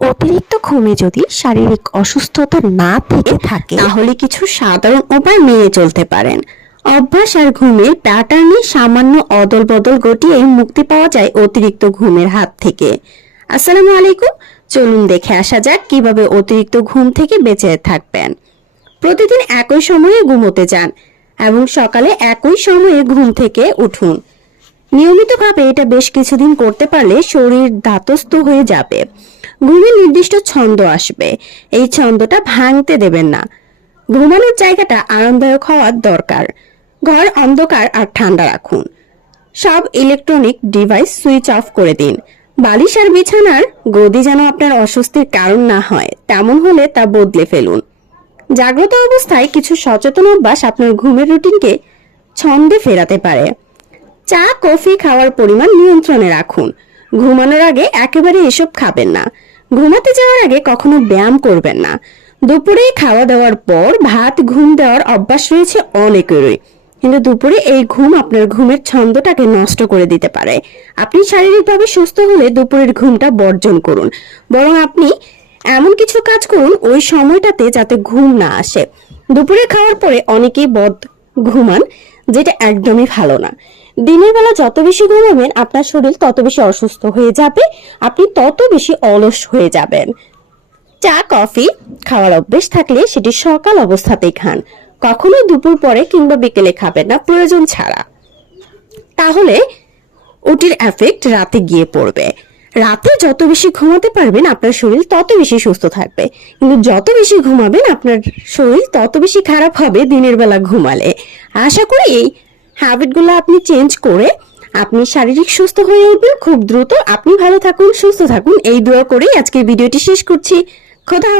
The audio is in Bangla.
অতিরিক্ত ঘুমে যদি শারীরিক অসুস্থতা না থেকে থাকে তাহলে কিছু সাধারণ উপায় মেনে চলতে পারেন। অভ্যাস আর ঘুমের প্যাটার্নে সামান্য অদল বদল ঘটিয়ে মুক্তি পাওয়া যায় অতিরিক্ত ঘুমের হাত থেকে। আসসালামু আলাইকুম, চলুন দেখে আসা যাক কিভাবে অতিরিক্ত ঘুম থেকে বেঁচে থাকবেন। প্রতিদিন একই সময়ে ঘুমোতে যান এবং সকালে একই সময়ে ঘুম থেকে উঠুন। নিয়মিতভাবে এটা বেশ কিছুদিন করতে পারলে শরীর ধাতস্থ হয়ে যাবে। ঘুমের নির্দিষ্ট ছন্দ আসবে, এই ছন্দটা ভাঙতে দেবেন না। ঘুমানোর জায়গাটা আরামদায়ক হওয়ার দরকার। ঘর অন্ধকার আর ঠান্ডা রাখুন। সব ইলেকট্রনিক ডিভাইস সুইচ অফ করে দিন। বালিশ আর বিছানার গদি যেন আপনার অস্বস্তির কারণ না হয়, তেমন হলে তা বদলে ফেলুন। জাগ্রত অবস্থায় কিছু সচেতন অভ্যাস আপনার ঘুমের রুটিনকে ছন্দে ফেরাতে পারে। চা কফি খাওয়ার পরিমাণ নিয়ন্ত্রণে রাখুন। ঘুমানোর আগে একেবারে এসব খাবেন না। ঘুমাতে যাওয়ার আগে কখনো ব্যায়াম করবেন না। দুপুরে খাওয়া দাওয়ার পর ভাত ঘুম দেওয়ার অভ্যাস রয়েছে অনেকেরই, কিন্তু দুপুরে এই ঘুম আপনার ঘুমের ছন্দটাকে নষ্ট করে দিতে পারে। আপনি শারীরিকভাবে সুস্থ হলে দুপুরের ঘুমটা বর্জন করুন, বরং আপনি এমন কিছু কাজ করুন ওই সময়টাতে যাতে ঘুম না আসে। দুপুরে খাওয়ার পরে অনেকেই ঘুমান, যেটা একদমই ভালো না। দিনের বেলা যত বেশি ঘুমাবেন আপনার শরীর তত বেশি অসুস্থ হয়ে যাবে, আপনি তত বেশি অলস হয়ে যাবেন। চা কফি খাওয়ার অভ্যেস থাকলে সেটি সকাল অবস্থাতেই খান, কখনো দুপুর পরে কিংবা বিকেলে খাবেন না প্রয়োজন ছাড়া। তাহলে ওটির এফেক্ট রাতে গিয়ে পড়বে। রাতে যত বেশি ঘুমাতে পারবেন আপনার শরীর তত বেশি সুস্থ থাকবে, কিন্তু যত বেশি ঘুমাবেন আপনার শরীর তত বেশি খারাপ হবে দিনের বেলা ঘুমালে। আশা করি এই হ্যাবিটগুলো আপনি চেঞ্জ করে আপনি শারীরিক সুস্থ হয়ে উঠবেন খুব দ্রুত। আপনি ভালো থাকুন, সুস্থ থাকুন, এই দোয়া করেই আজকের ভিডিওটি শেষ করছি। খোদা।